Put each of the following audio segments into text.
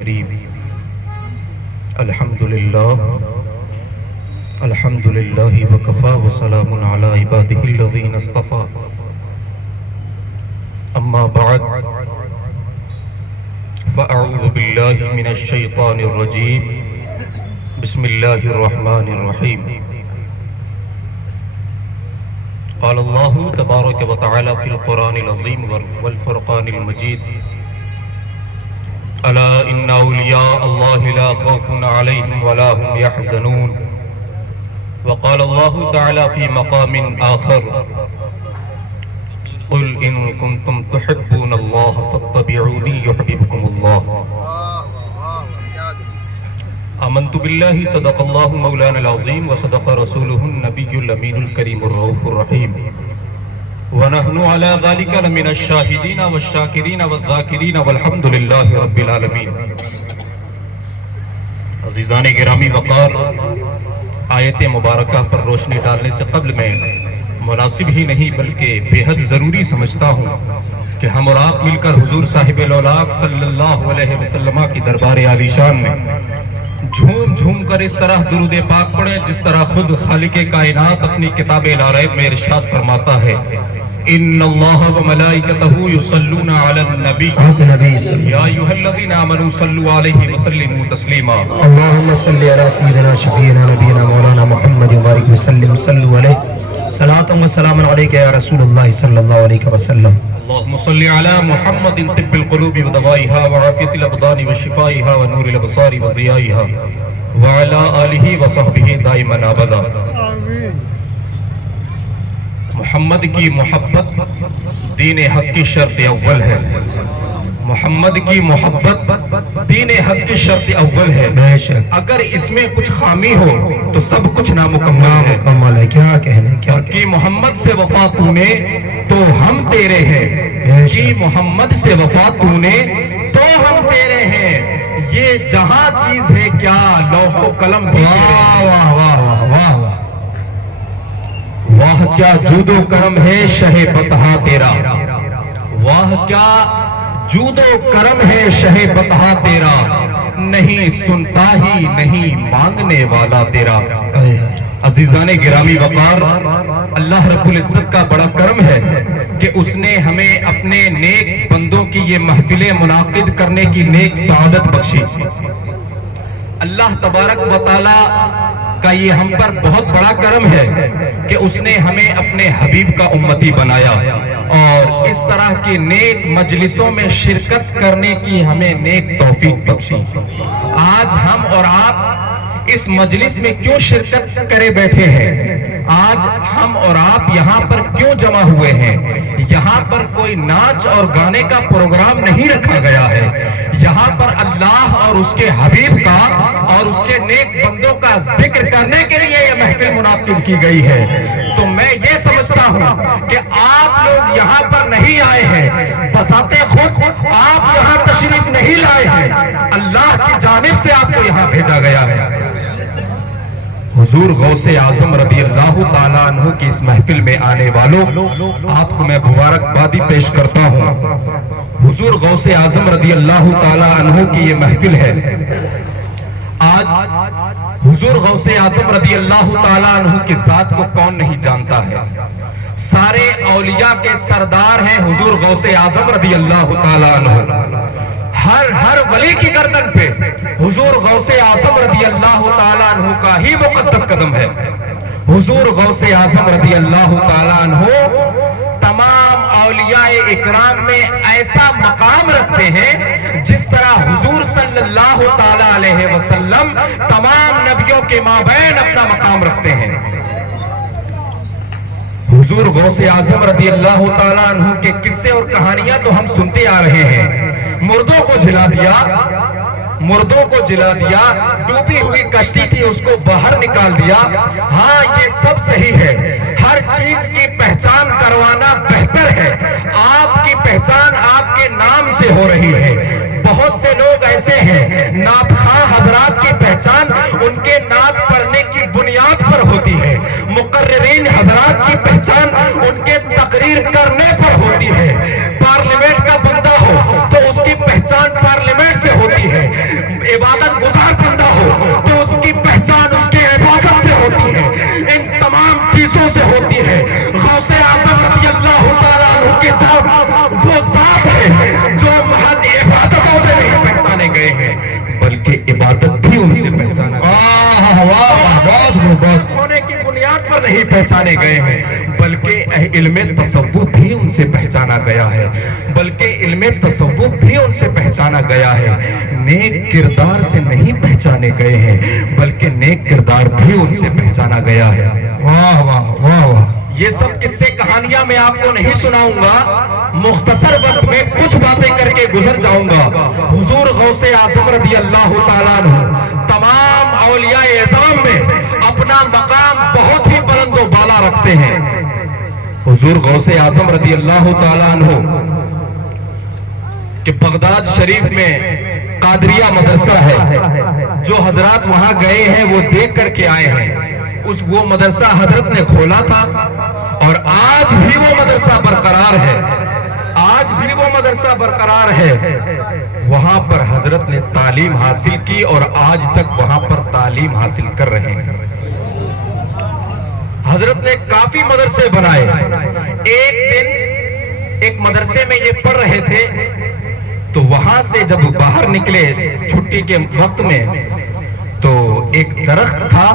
کریم الحمد للہ وکفا وسلام علی عبادہ الذین اصطفى اما بعد فاعوذ باللہ من الشیطان الرجیم بسم اللہ الرحمن الرحیم قال اللہ تبارک وتعالی فی القرآن العظیم والفرقان المجید الا ان اولیاء اللہ لا خوف علیہم ولا هم يحزنون وقال اللہ تعالی فی مقام آخر قل ان کنتم تحبون اللہ فاتبعونی یحببکم اللہ آمنت باللہ صدق اللہ مولانا العظیم وصدق رسولہ النبی الامین الکریم الرؤوف الرحیم ونحن على ذلك لمن الشاہدین والشاکرین والذاکرین والحمد للہ رب العالمین۔ عزیزان گرامی وقار، آیت مبارکہ پر روشنی ڈالنے سے قبل میں مناسب ہی نہیں بلکہ بے حد ضروری سمجھتا ہوں کہ ہم اور آپ مل کر حضور صاحب الاولاق صلی اللہ علیہ وسلم کی دربار عالی شان میں جھوم جھوم کر اس طرح درود پاک پڑھیں جس طرح خود خالق کائنات اپنی کتاب لا ریب میں ارشاد فرماتا ہے ان اللہ وملائکتہ یصلون علی النبی یا ایھا الذین آمنوا صلوا علیہ وسلموا تسلیما اللہم صلی علی سیدنا شفیعنا نبینا مولانا محمد وبارک وسلم صلو علیہ صلاۃ و سلام علیک یا رسول اللہ صلی اللہ علیہ وسلم اللہم صلی علی محمد طب القلوب ودوائها وعافیت الابدان وشفائها ونور الابصار وضیائها وعلی آلہ وصحبہ دائما ابدا۔ محمد کی محبت دین حق کی شرط اول ہے، محمد کی محبت دین حق کی شرط اول ہے، اگر اس میں کچھ خامی ہو تو سب کچھ نامکمل ہے۔ کیا کہنے کیا کہ محمد سے وفا تو نے تو ہم تیرے ہیں، کہ محمد سے وفا تو نے تو ہم تیرے ہیں، یہ جہاں چیز ہے کیا لوح و قلم بھی تیرے ہیں۔ واہ واہ واہ واہ واہ واہ کیا جود و کرم ہے شہ بطحا تیرا، واہ کیا جود و کرم ہے شہ بطحا تیرا، نہیں سنتا ہی نہیں مانگنے والا تیرا۔ عزیزان گرامی وقار، اللہ رب العزت کا بڑا کرم ہے کہ اس نے ہمیں اپنے نیک بندوں کی یہ محفلیں منعقد کرنے کی نیک سعادت بخشی۔ اللہ تبارک و تعالی کا یہ ہم پر بہت بڑا کرم ہے کہ اس نے ہمیں اپنے حبیب کا امتی بنایا اور اس طرح کی نیک مجلسوں میں شرکت کرنے کی ہمیں نیک توفیق بخشی۔ آج ہم اور آپ اس مجلس میں کیوں شرکت کرے بیٹھے ہیں؟ آج ہم اور آپ یہاں پر کیوں جمع ہوئے ہیں؟ یہاں پر کوئی ناچ اور گانے کا پروگرام نہیں رکھا گیا ہے، یہاں پر اللہ اور اس کے حبیب کا اور اس کے نیک بندوں کا ذکر کرنے کے لیے یہ محفل منعقد کی گئی ہے۔ تو میں یہ سمجھتا ہوں کہ آپ لوگ یہاں پر نہیں آئے ہیں بذات خود، آپ یہاں تشریف نہیں لائے ہیں، اللہ کی جانب سے آپ کو یہاں بھیجا گیا ہے۔ حضور غوث اعظم رضی اللہ تعالیٰ عنہ کی اس محفل میں آنے والوں آپ کو میں مبارکبادی پیش کرتا ہوں۔ حضور غوث اعظم رضی اللہ تعالیٰ عنہ کی یہ محفل ہے۔ آج حضور غوث اعظم رضی اللہ تعالیٰ عنہ کی ذات کو کون نہیں جانتا ہے؟ سارے اولیاء کے سردار ہیں حضور غوث اعظم رضی اللہ تعالیٰ عنہ۔ ہر ولی کی گردن پہ حضور غوث اعظم رضی اللہ تعالیٰ عنہ کا ہی مقدس قدم ہے۔ حضور غوث اعظم رضی اللہ تعالیٰ عنہ تمام اولیاء اکرام میں ایسا مقام رکھتے ہیں جس طرح حضور صلی اللہ تعالیٰ علیہ وسلم تمام نبیوں کے مابین اپنا مقام رکھتے ہیں۔ حضور غوث اعظم رضی اللہ تعالیٰ عنہ کے قصے اور کہانیاں تو ہم سنتے آ رہے ہیں۔ مردوں کو جلا دیا، ڈوبی ہوئی کشتی تھی اس کو باہر نکال دیا۔ ہاں یہ سب صحیح ہے، ہر چیز کی پہچان کروانا بہتر ہے۔ آپ کی پہچان آپ کے نام سے ہو رہی ہے۔ بہت سے لوگ ایسے ہیں نعت خواں حضرات کی پہچان ان کے نعت پڑھنے کی بنیاد پر ہوتی ہے، مقررین حضرات کی پہچان ان کے تقریر کرنے پر ہوتی ہے۔ پارلیمنٹ کا بندہ ہو تو اس کی پہچان پارلیمنٹ سے ہوتی ہے، عبادت گزار بندہ ہو تو اس کی پہچان اس کی عبادت سے ہوتی ہے، ان تمام چیزوں سے ہوتی ہے۔ غوث اعظم رضی اللہ تعالیٰ عنہ کے ساتھ وہ ذات ہے جو محض عبادتوں سے نہیں پہچانے گئے ہیں بلکہ عبادت بھی ان سے پہچانا ہونے کی بنیاد پر نہیں پہچانے گئے ہیں بلکہ علم تصوف بھی ان سے پہچانا گیا ہے، بلکہ علم تصوف بھی ان سے پہچانا گیا ہے۔ نیک کردار سے نہیں پہچانے گئے ہیں بلکہ نیک کردار بھی ان سے پہچانا گیا ہے۔ واہ واہ واہ واہ۔ یہ سب قصے کہانیاں میں آپ کو نہیں سناؤں گا، مختصر وقت میں کچھ باتیں کر کے گزر جاؤں گا۔ حضور غوث اعظم رضی اللہ تعالیٰ عنہ تمام اولیاء اعظام میں اپنا مقام بہت ہی بلند و بالا رکھتے ہیں۔ حضور غوث اعظم رضی اللہ تعالیٰ عنہ کہ بغداد شریف میں قادریہ مدرسہ ہے، جو حضرات وہاں گئے ہیں وہ دیکھ کر کے آئے ہیں۔ وہ مدرسہ حضرت نے کھولا تھا اور آج بھی وہ مدرسہ برقرار ہے، آج بھی وہ مدرسہ برقرار ہے۔ وہاں پر حضرت نے تعلیم حاصل کی اور آج تک وہاں پر تعلیم حاصل کر رہے ہیں۔ حضرت نے کافی مدرسے بنائے۔ ایک دن ایک مدرسے میں یہ پڑھ رہے تھے تو وہاں سے جب باہر نکلے چھٹی کے وقت میں تو ایک درخت تھا،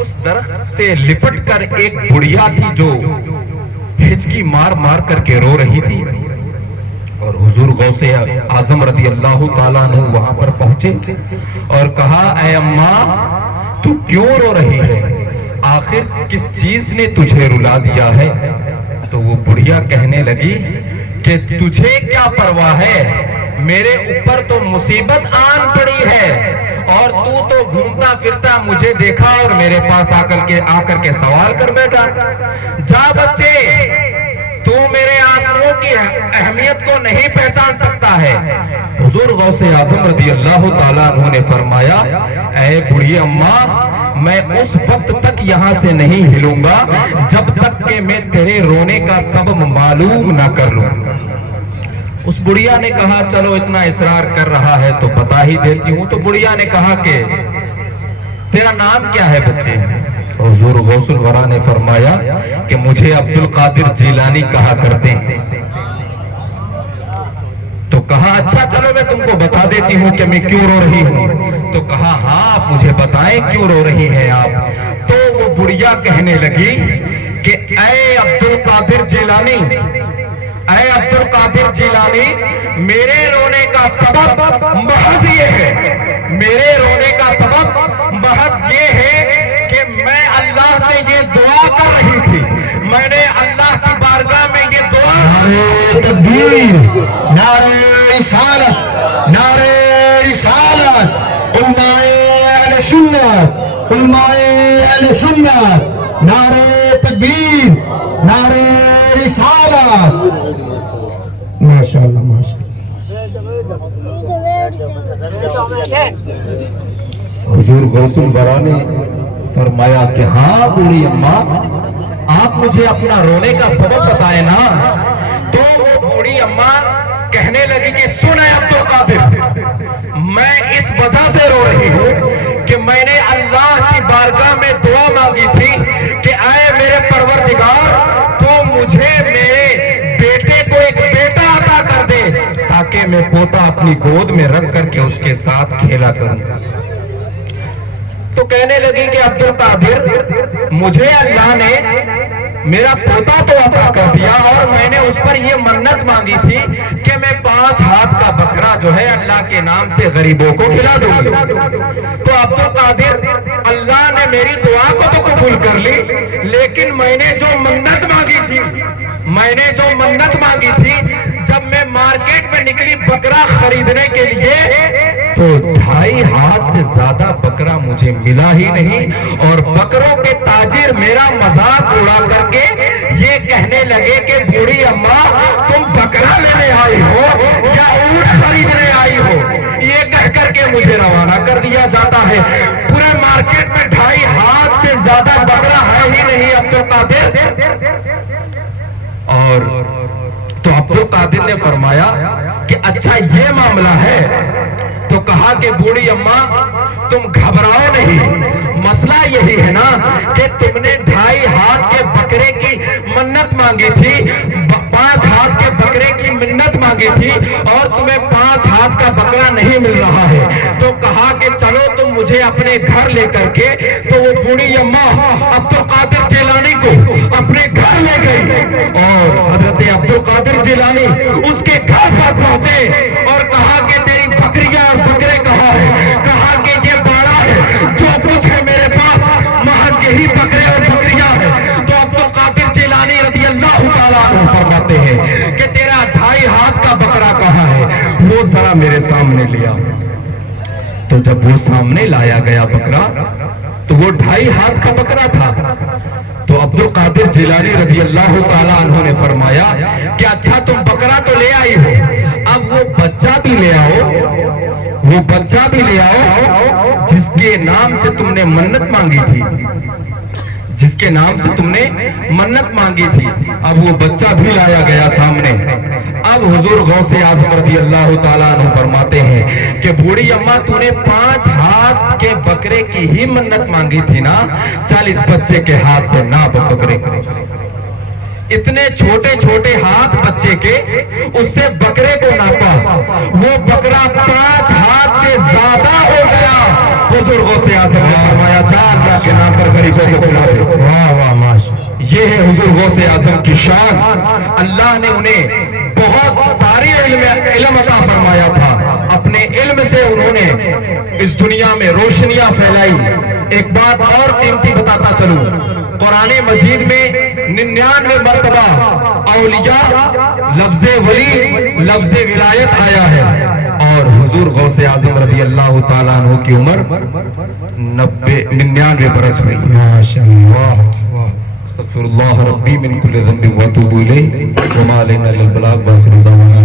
اس درخت سے لپٹ کر ایک بڑھیا تھی جو ہچکی مار مار کر کے رو رہی تھی، اور حضور غوث اعظم رضی اللہ تعالیٰ عنہ وہاں پر پہنچے اور کہا اے اماں تو کیوں رو رہی ہے، آخر کس چیز نے تجھے رلا دیا ہے؟ تو وہ بڑھیا کہنے لگی کہ تجھے کیا پرواہ ہے، میرے اوپر تو مصیبت آن پڑی ہے اور تو گھومتا پھرتا مجھے دیکھا اور میرے پاس آ کر کے سوال کر بیٹھا۔ جا بچے، تو میرے آنسوؤں کی اہمیت کو نہیں پہچان سکتا ہے۔ حضور غوث اعظم رضی اللہ تعالیٰ عنہ نے فرمایا اے بڑھی اماں، میں اس وقت تک یہاں سے نہیں ہلوں گا جب تک کہ میں تیرے رونے کا سبب معلوم نہ کر لوں۔ اس بڑھیا نے کہا چلو اتنا اصرار کر رہا ہے تو بتا ہی دیتی ہوں۔ تو بڑھیا نے کہا کہ تیرا نام کیا ہے بچے؟ حضور غوث الورا نے فرمایا کہ مجھے عبد القادر جیلانی کہا کرتے ہیں۔ تو کہا اچھا چلو میں تم کو بتا دیتی ہوں کہ میں کیوں رو رہی ہوں۔ تو کہا ہاں آپ مجھے بتائیں کیوں رو رہی ہیں آپ؟ تو وہ بڑھیا کہنے لگی کہ اے عبد القادر جیلانی، اے عبد القادر جیلانی، میرے رونے کا سبب محض یہ ہے، میرے رونے کا سبب محض یہ ہے کہ میں اللہ سے یہ دعا کر رہی تھی، میں نے اللہ کی بارگاہ میں یہ دعا نعرہ تکبیر، نعرہ رسالت، نعرہ رسالت، علماء اہل سنت، علماء اہل سنت، نعرہ تکبیر، نعرہ رسالت۔ ماشاءاللہ ماشاءاللہ۔ حضور غوث الورا نے فرمایا کہ ہاں بوڑھی اماں آپ مجھے اپنا رونے کا سبب بتائے نا۔ تو وہ بوڑھی اماں کہنے لگی کہ سن اے عبد القادر، میں اس وجہ سے رو رہی ہوں کہ میں نے اللہ کی بارگاہ میں دعا مانگی تھی کہ اے میرے پروردگار تو مجھے میرے بیٹے کو ایک بیٹا عطا کر دے تاکہ میں پوتا اپنی گود میں رکھ کر کے اس کے ساتھ کھیلا کروں۔ تو کہنے لگی کہ عبد القادر مجھے اللہ نے میرا پوتا تو عطا کر دیا اور میں نے اس پر یہ منت مانگی تھی کہ میں 5 ہاتھ کا بکرا جو ہے اللہ کے نام سے غریبوں کو کھلا دوں گی۔ تو عبد القادر اللہ نے میری دعا کو تو قبول کر لی، لیکن میں نے جو منت مانگی تھی، میں نے جو منت مانگی تھی، جب میں مارکیٹ میں نکلی بکرا خریدنے کے لیے تو 2.5 ہاتھ سے زیادہ بکرا مجھے ملا ہی نہیں، اور بکروں کے تاجر میرا مذاق اڑا کر کے یہ کہنے لگے کہ بوڑھی اماں تم بکرا لینے آئی ہو یا اونٹ خریدنے آئی ہو، یہ کہہ کر کے مجھے روانہ کر دیا جاتا ہے۔ پورے مارکیٹ میں 2.5 ہاتھ سے زیادہ بکرا ہے ہی نہیں عبد القادر۔ اور تو عبد القادر نے فرمایا کہ اچھا یہ معاملہ ہے، کہا کہ بوڑھی اماں تم گھبراؤ نہیں، مسئلہ یہی ہے نا کہ تم نے 2.5 ہاتھ کے بکرے کی منت مانگی تھی، 5 ہاتھ کے بکرے کی منت مانگی تھی اور تمہیں 5 ہاتھ کا بکرا نہیں مل رہا ہے، تو کہا کہ چلو تم مجھے اپنے گھر لے کر کے، تو وہ بوڑھی اماں عبد القادر جیلانی کو اپنے گھر لے گئی اور حضرت عبد القادر جیلانی اس کے گھر پر پہنچے اور کہا کہ تیری بکریاں اور بکرے کہاں ہے؟ کہا کہ یہ باڑا ہے، جو کچھ ہے میرے پاس محض یہی بکرے اور بکریاں ہیں۔ تو عبد القادر جیلانی رضی اللہ تعالیٰ عنہ فرماتے ہیں کہ تیرا 2.5 ہاتھ کا بکرا کہاں ہے؟ وہ ذرا میرے سامنے لیا۔ تو جب وہ سامنے لایا گیا بکرا تو وہ 2.5 ہاتھ کا بکرا تھا۔ تو عبد القادر جیلانی رضی اللہ تعالیٰ عنہ نے فرمایا کہ اچھا تم بکرا تو لے آئی ہو، اب وہ بچہ بھی لے آؤ، وہ بچہ بھی لے آؤ جس کے نام سے تم نے منت مانگی تھی، جس کے نام سے تم نے منت مانگی تھی۔ اب وہ بچہ بھی لایا گیا سامنے۔ اب حضور غوث اعظم رضی اللہ تعالیٰ عنہ فرماتے ہیں کہ بوڑھی اماں تو نے 5 ہاتھ کے بکرے کی ہی منت مانگی تھی نا، چل اس بچے کے ہاتھ سے ناپ بکرے۔ اتنے چھوٹے چھوٹے ہاتھ بچے کے، اس سے بکرے کو ناپا، وہ بکرا 5 ہاتھ سے زیادہ ہو گیا۔ حضور غوث اعظم نے فرمایا جا اللہ کے نام پر غریبوں کو کھلا دے۔ واہ واہ ماشاء یہ ہے حضور غوث اعظم کی شان۔ اللہ نے انہیں بہت ساری علم عطا فرمایا تھا، اپنے علم سے انہوں نے اس دنیا میں روشنیاں پھیلائی۔ ایک بات اور قیمتی بتاتا چلوں، قرآن مجید میں 99 مرتبہ اولیاء لفظ ولی لفظ ولایت آیا ہے، اور حضور غوث اعظم رضی اللہ تعالیٰ عنہ کی عمر 99 برس ہوئی۔ ماشاء اللہ واہ استغفر اللہ ربی من کل ذنب واتوب الیہ وما علینا الا البلاغ، وآخر دعوانا